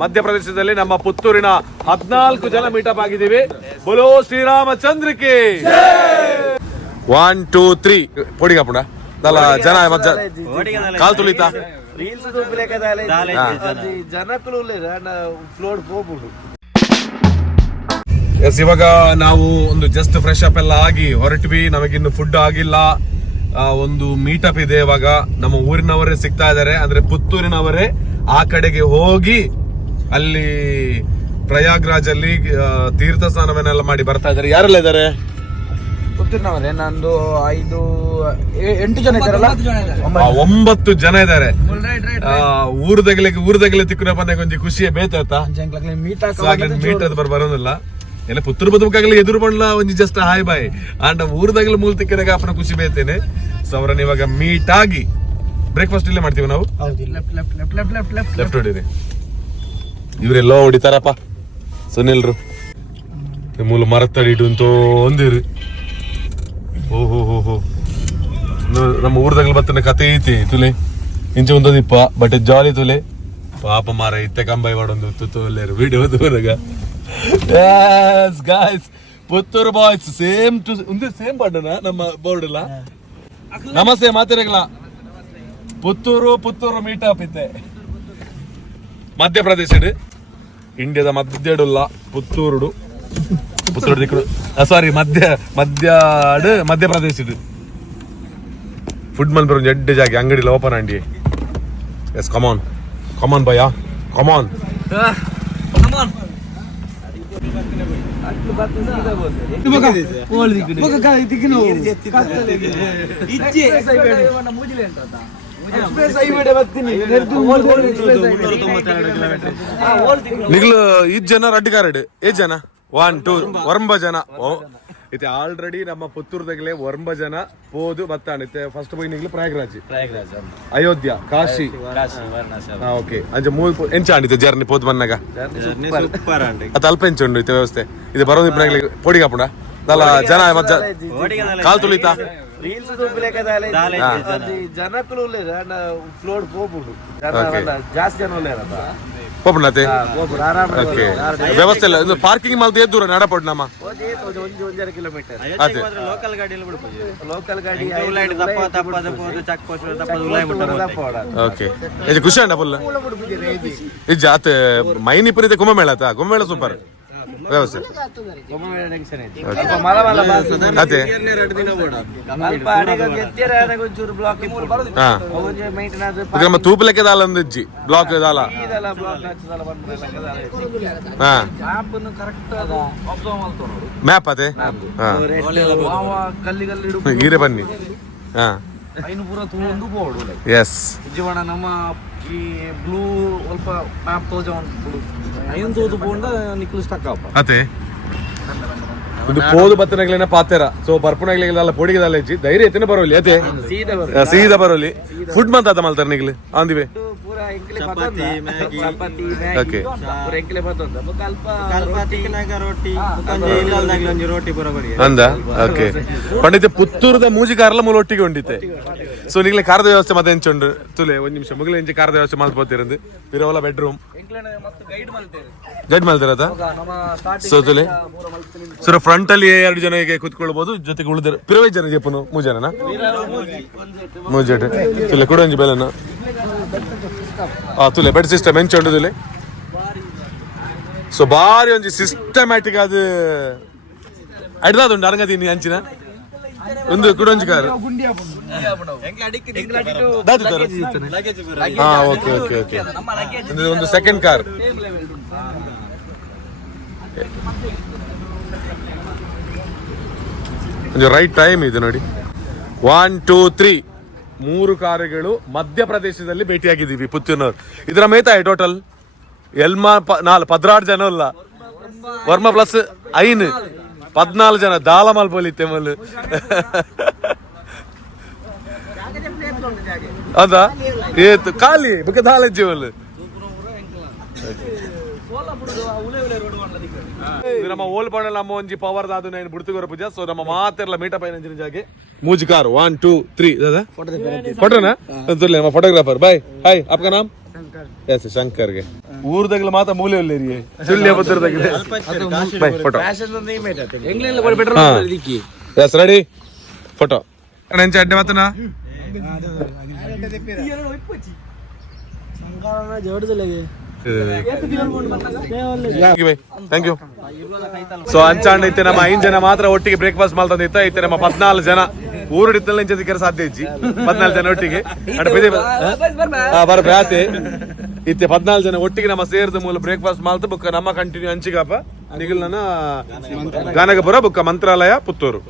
ಮಧ್ಯಪ್ರದೇಶದಲ್ಲಿ ನಮ್ಮ ಪುತ್ತೂರಿನ ಹದಿನಾಲ್ಕು ಜನ ಮೀಟಪ್ ಆಗಿದ್ದೀವಿ. ಬಲೋ ಶ್ರೀರಾಮಚಂದ್ರಿಕೆ. ಒನ್ ಟೂ ತ್ರೀ ಪೋಡಿಗ ಪುಡ ಅಲ್ಲ ಜನ ಕಾಲ್ ತುಳಿತ? ಎಸ್ ಇವಾಗ ನಾವು ಒಂದು ಜಸ್ಟ್ ಫ್ರೆಶ್ ಅಪ್ ಎಲ್ಲ ಆಗಿ ಹೊರಟ್ವಿ. ನಮಗಿನ್ನು ಫುಡ್ ಆಗಿಲ್ಲ. ಒಂದು ಮೀಟಪ್ ಇದೆ ಇವಾಗ. ನಮ್ಮ ಊರಿನವರೇ ಸಿಗ್ತಾ ಇದಾರೆ ಅಂದ್ರೆ ಪುತ್ತೂರಿನವರೇ ಆ ಕಡೆಗೆ ಹೋಗಿ ಅಲ್ಲಿ ಪ್ರಯಾಗ್ರಾಜ್ ಅಲ್ಲಿ ತೀರ್ಥ ಸ್ನಾನವನ್ನೆಲ್ಲ ಮಾಡಿ ಬರ್ತಾ ಇದ್ದಾರೆ. ಯಾರೆಲ್ಲ ಇದ್ದಾರೆ? ಗೊತ್ತಿರ್ನವ್ರೆ ನಂದು ಐದು ಎ- ಎಂಟು ಜನ ಇದ್ದಾರಲ್ಲ? ಒಂಬತ್ತು ಜನ ಇದ್ದಾರೆ. ಊರು ತಗಲಿಗೆ ಊರು ತಗಲಿ ತಿಕ್ಕುನ ಬಂದಾಗ ಒಂದು ಖುಷಿಯೇ ಬೇತಾಯ್ತಾ ಮೀಟ್ ಮೀಟ್ ಅದು ಬರ್ ಬರೋದಿಲ್ಲ. ಎಲ್ಲ ಪುತ್ತೂರು ಬದುಕಾಗಲಿ ಎದುರು ಬಂಡ್ಲ ಒಂಜಿ ಜಸ್ಟ್ ಹಾಯ್ ಬಾಯ್ ಅಂಡ್ ಊರ್ದಾಗಲಿ ಮೂಲ ತಿಕ್ಕನಾಗ ಅಪ್ಪನ ಖುಷಿ ಬೇತೇನೆ. ಸೊ ಅವರನ್ನ ಇವಾಗ ಮೀಟ್ ಆಗಿ ಬ್ರೇಕ್ಫಾಸ್ಟ್ ಇಲ್ಲೇ ಮಾಡ್ತೀವಿ ನಾವು. ಲೆಫ್ಟ್ ಹೊಡೀರಿ ಇವರೆಲ್ಲ ಹೊಡಿತಾರಪ್ಪ. ಸುನಿಲ್ರು. ಮೂಲ ಮರ ಅಂತ ಒಂದಿರಿ ಓ ಹೋ ಹೋ ನಮ್ಮ ಬತ್ತನ ಕತೆ ಐತಿ, ತುಲೆ. ಇಂಚೆ ಒಂದೊಂದಿಪ್ಪ ಬಟ್ ಜಾಲಿ ತುಲೆ. ಪಾಪ ಮಾರ ಇತ್ತೆ ಕಂಬೈ ಮಾಡೊಂದು ತುತ್ತುಲ್ಲೇರು video ದೂರಗ yes guys Puttur boys same to ಒಂದು ಸೇಮ್ ಪಡ್ಡನ ನಮ್ಮ ಬೋರ್ಡ್ ಎಲ್ಲ. ನಮಸ್ತೆ ಮಾತಿರಗಲ ಪುತ್ತೂರು ಪುತ್ತೂರು ಮೀಟ್ ಆಪ್ ಇತ್ತೆ. ಮಧ್ಯಪ್ರದೇಶ ಇಂಡಿಯಾದ ಮಧ್ಯಡುಲ್ಲ ಪುತ್ತೂರುಡು. ಪುತ್ತೂರು ದಿಕ್ಕಡು ಸಾರಿ ಮಧ್ಯ ಮಧ್ಯ ಮಧ್ಯಪ್ರದೇಶ ಫುಡ್ ಮಲ್ ಬರೋ ಎಡ್ಡೆ ಜಾಗೆ ಅಂಗಡಿ open Andy yes come on come on ಭಯ ಕಮಾನ್ ನಿಗ್ಲು ಇದ್ ಜನ ರಡ್ಡಿಕಾರಡ್ ಏ ಏಜ್ ಜನ? ಒನ್ ಟೂ ಒರಂಬ ಜನ. ಇತ್ತೆ ಆಲ್ರೆಡಿ ನಮ್ಮ ಪುತ್ತೂರ್ದಾಗಲೇ ಒರಂಬ ಜನ ಹೋದು ಬತ್ತಾಣ ಇತ್ತೆ ಫಸ್ಟ್ போய் ನಿಗ್ಲು ಪ್ರಯಾಗ್ರಾಜ್. ಅಯೋಧ್ಯ ಕಾಶಿ. ಓಕೆ ಅಂಚ ಮೂವಿ ಎಂಚ ಆಂಡಿತ್ತೆ ಜರ್ನಿ ಪೋದು ಬನ್ನಾಗ ಅದು ಅಲ್ಪ ಎಂಚ ಉಂಡು ಇತ್ತೆ ವ್ಯವಸ್ಥೆ. ಇದು ಬರೋದು ಇಬ್ಬರಾಗ್ಲಿ ಪೊಡಿಗ ದಲ ಜನ ಕಾಲ್ ತುಳಿತಾ? ರೀಲ್ಸ್ ಜನಕ್ಕೂ ಫ್ಲೋಡ್ ಹೋಗ್ಬಿಡು. ಅಲ್ಲ, ಜಾಸ್ತಿ ಜನ ಓಕೆ ವ್ಯವಸ್ಥೆ ಇಲ್ಲ. ಇದು ಪಾರ್ಕಿಂಗ್ ಮಾಲ್ದ ದೂರ? ನಡಪಡ್ ನಮ್ಮ ಕಿಲೋಮೀಟರ್ ಅದೇ. ಲೋಕಲ್ ಲೋಕಲ್ ಗಾಡಿ ಓಕೆ ಇದು ಖುಷಿ ಅಂಡ ಫುಲ್ ಇದು ಜಾತ್ ಮೈನ್ ಇಪ್ಪರಿದೆ ಕುಂಭಮೇಳ ಆತ ಕುಂಭಮೇಳ ಸೂಪರ್ ವ್ಯವಸ್ಥೆ ಸ್ವಲ್ಪ ಮಲ ಮಲ ಬಾಸು. ಅದೇ ಎರಡು ದಿನ ಬೋಡ ಸ್ವಲ್ಪ ಅಡೆಗೊಂದು ಎತ್ತಿರ ಒಂಚೂರು ಬ್ಲಾಕ್ ಹಾ ಬೋರ್ಡ್ ಎಸ್ ಜೀವನ ನಮ್ಮ ಈ ಬ್ಲೂ ಸ್ವಲ್ಪ ಮ್ಯಾಪ್ ತೋಜ ಒಂದು ಐನು ತೋದು ಬೋಂಡ ನಿಕ್ಲು ಸ್ಟಕ್ ಅದೇ. ಇದು ಪೋದು ಬತ್ತನಗ್ಲಿನ ಪಾತೆರ. ಸೊ ಬರ್ಪುಣಗ್ಲಿಗೆಲ್ಲ ಪೊಡಿಗೆದಲ್ಲ ಹೆಚ್ಚಿ ಧೈರ್ಯ ಎತ್ತಿನ ಬರೋಲಿ ಅದೇ ಸೀದಾ ಬರೋಲಿ. ಫುಡ್ ಮಂತ ಮಲ್ತಾರ ನಿಗ್ಲಿ. ಆಂದಿವೆ. ಪಂಡಿತ ಪುತ್ತೂರದ ಮೂಜಿ ಕಾರ್ಲ ಮೂಲ ಒಟ್ಟಿಗೆ ಉಂಡಿತೆ ಸೊ ನಿಗ್ಲೆ ಕಾರದ ವ್ಯವಸ್ಥೆ ಮತ್ತೆ ಎಂಚುಂಡು ತುಲೆ ಒಂದ್ ನಿಮಿಷ. ಮುಗಿಲ ಎಂಚಿ ಕಾರದ ವ್ಯವಸ್ಥೆ ಮಾಡ್ಬೋತಿರಂದು ಪಿರವಲ ಬೆಡ್ರೂಮ್ ಗೈಡ್ ಜಡ್ ಸ್ಟಾರ್ಟಿಂಗ್ ಸೊ ತುಲೆ. ಸರ್ ಫ್ರಂಟ್ ಅಲ್ಲಿ ಎರಡು ಜನ ಹೀಗೆ ಕುತ್ಕೊಳ್ಬಹುದು ಜೊತೆಗೆ ಉಳಿದ್ರೆ ಪಿರವೈ ಜನ ಜಪನು ಮೂಜನ ಮೂಜೆಟ್. ಇಲ್ಲ ಕೊಡಂಜಿ ಬೆಲೆನ ಆ, ತುಲೆ, ಬೆಡ್ ಸಿಸ್ಟಮ್ ಎಂಚುಂಡು ತುಲೆ? ಸೊ ಬಾರಿ ಒಂಜಿ ಸಿಸ್ಟಮ್ಯಾಟಿಕ್ ಅದು ಅಡ್ದಾದುಂಡು ಅರಂಗದೀನಿ ಅಂಚಿನ? ಒಂದು ಕುಡಂಜಿ ಕಾರ್. ತರ ಹಾ ಓಕೆ ಓಕೆ ಓಕೆ. ಒಂದು ಸೆಕೆಂಡ್ ಕಾರ್ ಒಂದು ರೈಟ್ ಟೈಮ್ ಇದು ನೋಡಿ. ಒನ್ ಟೂ ತ್ರೀ ಮೂರು ಕಾರುಗಳು ಮಧ್ಯಪ್ರದೇಶದಲ್ಲಿ ಭೇಟಿಯಾಗಿದ್ದೀವಿ ಪುತ್ತೂರ್ನವ್ರು. ಇದರ ಮೇತಾಯ ಟೋಟಲ್ ಎಲ್ಮಾ ನಾಲ್ಕು ನಾಲ್ ಪದ್ರಾರು ಜನ ಅಲ್ಲ. ವರ್ಮ ಪ್ಲಸ್ ಐನ್. ಪದ್ನಾಲ್ಕು ಜನ. ದಾಲ ಪೋಲಿ ತೆಮಲ್ ಅದ ಏತು ಖಾಲಿ ಬುಕ್ಕ ದಾಲಜ್ಜಿ ಮಲ್ ಇದು ನಮ್ಮ ಓಲ್ ಬಾಣಲ್ ನಮ್ಮ ಒಂಜಿ ಪವರ್ ದಾದು ನಾನು ಬುಡ್ತಿಗೋರ ಪೂಜಾ. ಸೊ ನಮ್ಮ ಮಾತೆರ್ಲ ಮೀಟಪ್ ಐನ ಅಂಜಿನ ಜಾಗೆ. ಮೂಜಿಕಾರ್ ಒನ್ ಟೂ ತ್ರೀ ದಾದಾ ಫೋಟೋನಾ ನಮ್ಮ ಫೋಟೋಗ್ರಾಫರ್ ಬಾಯ್ ಹಾಯ್ ಅಪ್ಪ ನಾಮ್? ಎಸ್ ಶಂಕರ್ಗೆ. ಊರ್ದಾಗಲ ಮಾತ ಮೂಲೆ ಒಲ್ಲೇರಿ ಸುಳ್ಯ ಭದ್ರದಾಗಿದೆ ಬಾಯ್ ಫೋಟೋ ಎಸ್ ರೆಡಿ ಫೋಟೋ ನಂಚ ಅಡ್ಡೆ ಮಾತನಾ ಜೋಡ್ದಲ್ಲಗೆ ಥ್ಯಾಂಕ್ ಯು ಸೊ ಅಂಚಾಂಡ್ ಐತೆ ನಮ್ಮ ಐದು ಜನ ಮಾತ್ರ ಒಟ್ಟಿಗೆ ಬ್ರೇಕ್ಫಾಸ್ಟ್ ಮಾಡ್ತಂದಿತ್ತ ಐತೆ ನಮ್ಮ ಪದ್ನಾಲ್ಕು ಜನ. ಊರಿಡಿತ್ತಲ್ಲ ಕೆಲಸ ಸಾಧ್ಯ ಇಜ್ಜಿ. ಪದ್ನಾಲ್ಕು ಜನ ಒಟ್ಟಿಗೆ. ಅಡ್ ಬಿದಿ ಬರ್ಬೇ ಆತೆ ಇತ್ತೆ ಪದ್ನಾಲ್ಕು ಜನ ಒಟ್ಟಿಗೆ ನಮ್ಮ ಸೇರಿದ ಮೂಲ ಬ್ರೇಕ್ಫಾಸ್ಟ್ ಮಾಲ್ತ ಬುಕ್ಕ ನಮ್ಮ ಕಂಟಿನ್ಯೂ ಹಂಚಿಗಾಪ ನಿಗಿಲ್ನ ಗಾನಗಪುರ ಬುಕ್ಕ ಮಂತ್ರಾಲಯ ಪುತ್ತೂರು.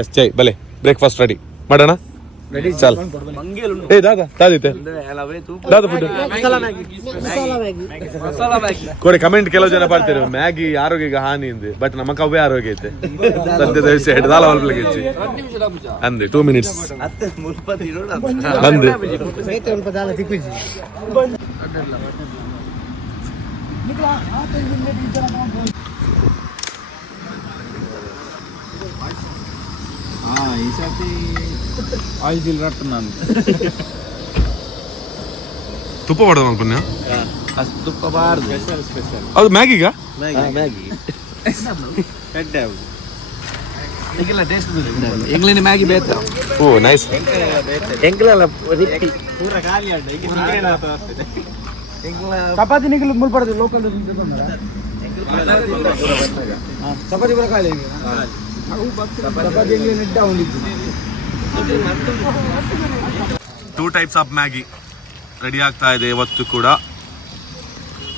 ಎಸ್ ಜೈ ಬಲೆ. ಬ್ರೇಕ್ಫಾಸ್ಟ್ ರೆಡಿ ಮಾಡೋಣ? ಫುಡ್ ಕೊಡಿ ಕಮೆಂಟ್ ಕೆಲವು ಜನ ಬರ್ತಾರೆ ಮ್ಯಾಗಿ ಆರೋಗ್ಯಕ್ಕೆ ಹಾನಿ ಅಂದ್ರೆ ಬಟ್ ನಮ್ಮ ಕವ್ವೇ ಆರೋಗ್ಯ ಐತೆ. ಸದ್ಯದ ವಿಷಯ ಹಿಡ್ದು ದಾಲ ಹೊಲ್ಪಲಿಗೆ ಹೆಚ್ಚಿ ಅಂದೆ ಟೂ ಮಿನಿಟ್ಸ್ ಮುಲ್ಪತಿ ನೋಡ ಅಂದೆ ಆಯ್ದಿಲ್ಲ ರಟ್ಟು ನಾನು ತುಪ್ಪ ಮಾಡೋದು ಅನ್ಕೊಂಡ ಅಷ್ಟು ತುಪ್ಪ ಬಾರ್ದು ಅದು ಮ್ಯಾಗಿಗ ಮ್ಯಾಗಿ ಕಡ್ಡೆ ಹೌದು ಈಗೆಲ್ಲ ಟೇಸ್ಟ್ ಎಂಗ್ಲೆಂಡ್ ಮ್ಯಾಗಿ ಬೇತ ಓ ನೈಸ್ ಎಂಗ್ಲೆಲ್ಲ ರಿಪ್ಪಿ ಪೂರ ಖಾಲಿ ಆಡ ಈಗ ಸಿಂಗೇನ ಆಗ್ತದೆ ಚಪಾತಿ ನಿಗಲು ಮುಲ್ಪಡದು ಲೋಕಲ್ ಚಪಾತಿ ಬರ ಖಾಲಿ ಚಪಾತಿ ನಿಡ್ಡ ಒಂದಿತ್ತು two types of Maggi ready ಆಗ್ತಾ ಇದೆ ಇವತ್ತು ಕೂಡ.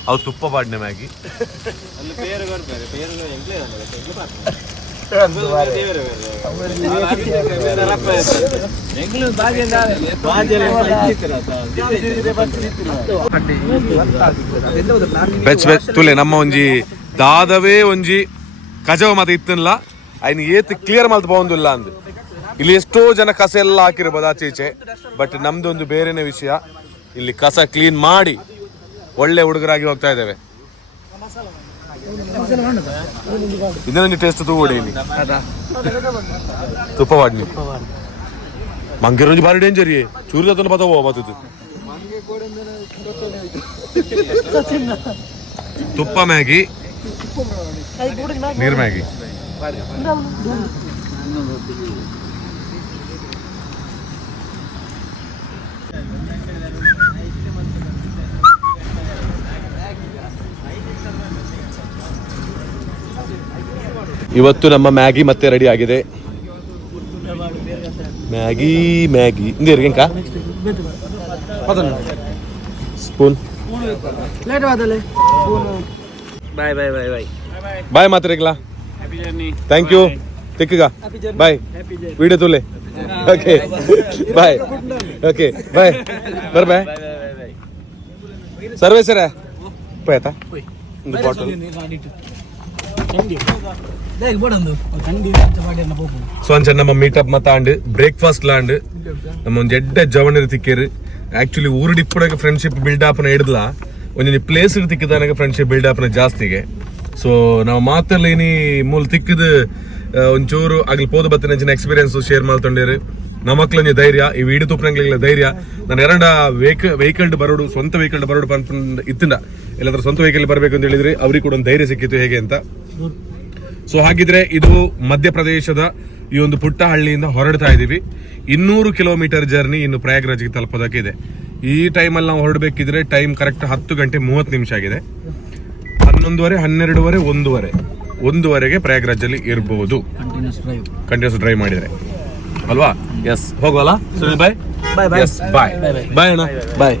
ಅವು ತುಪ್ಪ ಬಾಡ್ನೆ ಮ್ಯಾಗಿ ಬೆಚ್ ಬೆಚ್ ತುಲೆ, ನಮ್ಮ ಒಂಜಿ ದಾದವೇ ಒಂಜಿ ಕಜವ ಮಾತ ಇತ್ತಲ್ಲ. ಐನ್ ಏತ್ ಕ್ಲಿಯರ್ ಮಲ್ತ ಇಲ್ಲ ಅಂದ್. ಇಲ್ಲಿ ಎಷ್ಟೋ ಜನ ಕಸ ಎಲ್ಲ ಹಾಕಿರ್ಬೋದು ಆಚೆ ಈಚೆ. ಬಟ್ ನಮ್ದೊಂದು ಬೇರೆನೇ ವಿಷಯ. ಇಲ್ಲಿ ಕಸ ಕ್ಲೀನ್ ಮಾಡಿ ಒಳ್ಳೆ ಹುಡುಗರಾಗಿ ಹೋಗ್ತಾ ಇದ್ದೇವೆ. ಇದೊಂದು ಟೇಸ್ಟ್ ತಗೋಡಿ ಇಲ್ಲಿ. ತುಪ್ಪ ವಾಡ್ನಿ ಮಂಗಿರೋದು ಬಾರಿ ಡೇಂಜರ್ ಚೂರಿ ಅದನ್ನು ಬತ್ತವ ತುಪ್ಪ ಮ್ಯಾಗಿ, ನೀರ್ ಮ್ಯಾಗಿ. ಇವತ್ತು ನಮ್ಮ ಮ್ಯಾಗಿ ಮತ್ತೆ ರೆಡಿ ಆಗಿದೆ. Maggi Maggi. ಇಂದಿರ್ಗೆಂಕ spoon bye bye bye bye bye ಮಾತ್ರೆಗ್ಲಾ. Thank you ತಿಕ್ಕಗ ಬಾಯ್ ವಿಡಿಯೋ ತುಲೆ ಓಕೆ ಬಾಯ್ ಓಕೆ ಬಾಯ್ ಬರ್ ಬಾಯ್ ಸರ್ವೇ ಸರ ಆಯ್ತಾ ಒಂದು. ಬಾಟಲ್ ಸೊ ಅಂಚ ನಮ್ಮ ಮೀಟಪ್ ಮತ್ತಾಂಡ್ ಬ್ರೇಕ್ಫಾಸ್ಟ್ ಲಾಂಡ್ ನಮ್ಮ ಒಂದು ಎಡ್ಡೆ ಜವಣರು ತಿಕ್ಕೇರು. ಆಕ್ಚುಲಿ ಊರು ಇಪ್ಪಡಕ್ಕೆ ಫ್ರೆಂಡ್ಶಿಪ್ ಬಿಲ್ಡ್ ಅಪ್ನ ಹಿಡಿದ್ಲ ಒಂದೊಂದು ಪ್ಲೇಸ್ ತಿಕ್ಕಿದಾನಾಗ ಫ್ರೆಂಡ್ಶಿಪ್ ಬಿಲ್ಡ್ ಅಪ್ನ ಜಾಸ್ತಿಗೆ. ಸೊ ನಾವು ಮಾತಲ್ಲ ಏನಿ ಮೂಲ ತಿಕ್ಕದ ಒಂಚೂರು ಆಗ್ಲಿ ಪೋದು ಬತ್ತಿನ ಎಕ್ಸ್ಪೀರಿಯನ್ಸ್ ಶೇರ್ ಮಾಡ್ತೊಂಡೇರು. ನಮಕ್ಲಂಜ ಧೈರ್ಯ, ಈ ವೀಡಿ ತುಪ್ಪನಂಗ್ಲಿಲ್ಲ ಧೈರ್ಯ. ನಾನು ಎರಡ ವೆಹಿಕ ವೆಹಿಕಲ್ ಬರೋಡು, ಸ್ವಂತ ವೆಹಿಕಲ್ ಬರೋಡು ಇತ್ತಿಂದ. ಎಲ್ಲಾದ್ರೂ ಸ್ವಂತ ವೆಹಿಕಲ್ ಬರಬೇಕು ಅಂತ ಹೇಳಿದ್ರೆ, ಅವ್ರಿಗೆ ಕೂಡ ಒಂದು ಧೈರ್ಯ ಸಿಕ್ಕಿತ್ತು ಹೇಗೆ ಅಂತ. ಸೊ ಹಾಗಿದ್ರೆ ಇದು ಮಧ್ಯಪ್ರದೇಶದ ಈ ಒಂದು ಪುಟ್ಟ ಹಳ್ಳಿಯಿಂದ ಹೊರಡ್ತಾ ಇದೀವಿ. ಇನ್ನೂರು ಕಿಲೋಮೀಟರ್ ಜರ್ನಿ ಇನ್ನು ಪ್ರಯಾಗ್ರಾಜ್ಗೆ ತಲುಪೋದಕ್ಕಿದೆ. ಈ ಟೈಮಲ್ಲಿ ನಾವು ಹೊರಡಬೇಕಿದ್ರೆ ಟೈಮ್ ಕರೆಕ್ಟ್ ಹತ್ತು ಗಂಟೆ ಮೂವತ್ತು ನಿಮಿಷ ಆಗಿದೆ. ಹನ್ನೊಂದುವರೆ ಹನ್ನೆರಡುವರೆ ಒಂದೂವರೆ. ಒಂದೂವರೆಗೆ ಪ್ರಯಾಗ್ರಾಜಲ್ಲಿ ಇರಬಹುದು ಕಂಟಿನ್ಯೂಸ್ ಡ್ರೈವ್ ಮಾಡಿದ್ರೆ. ಅಲ್ವಾ? ಎಸ್ ಹೋಗೋಲ್ಲ ಸುನಿಲ್ ಬಾಯ್ ಬಾಯ್ ಬಾಯ್ ಎಸ್ ಬಾಯ್ ಬಾಯ್ ಅಣ್ಣ. ಬಾಯ್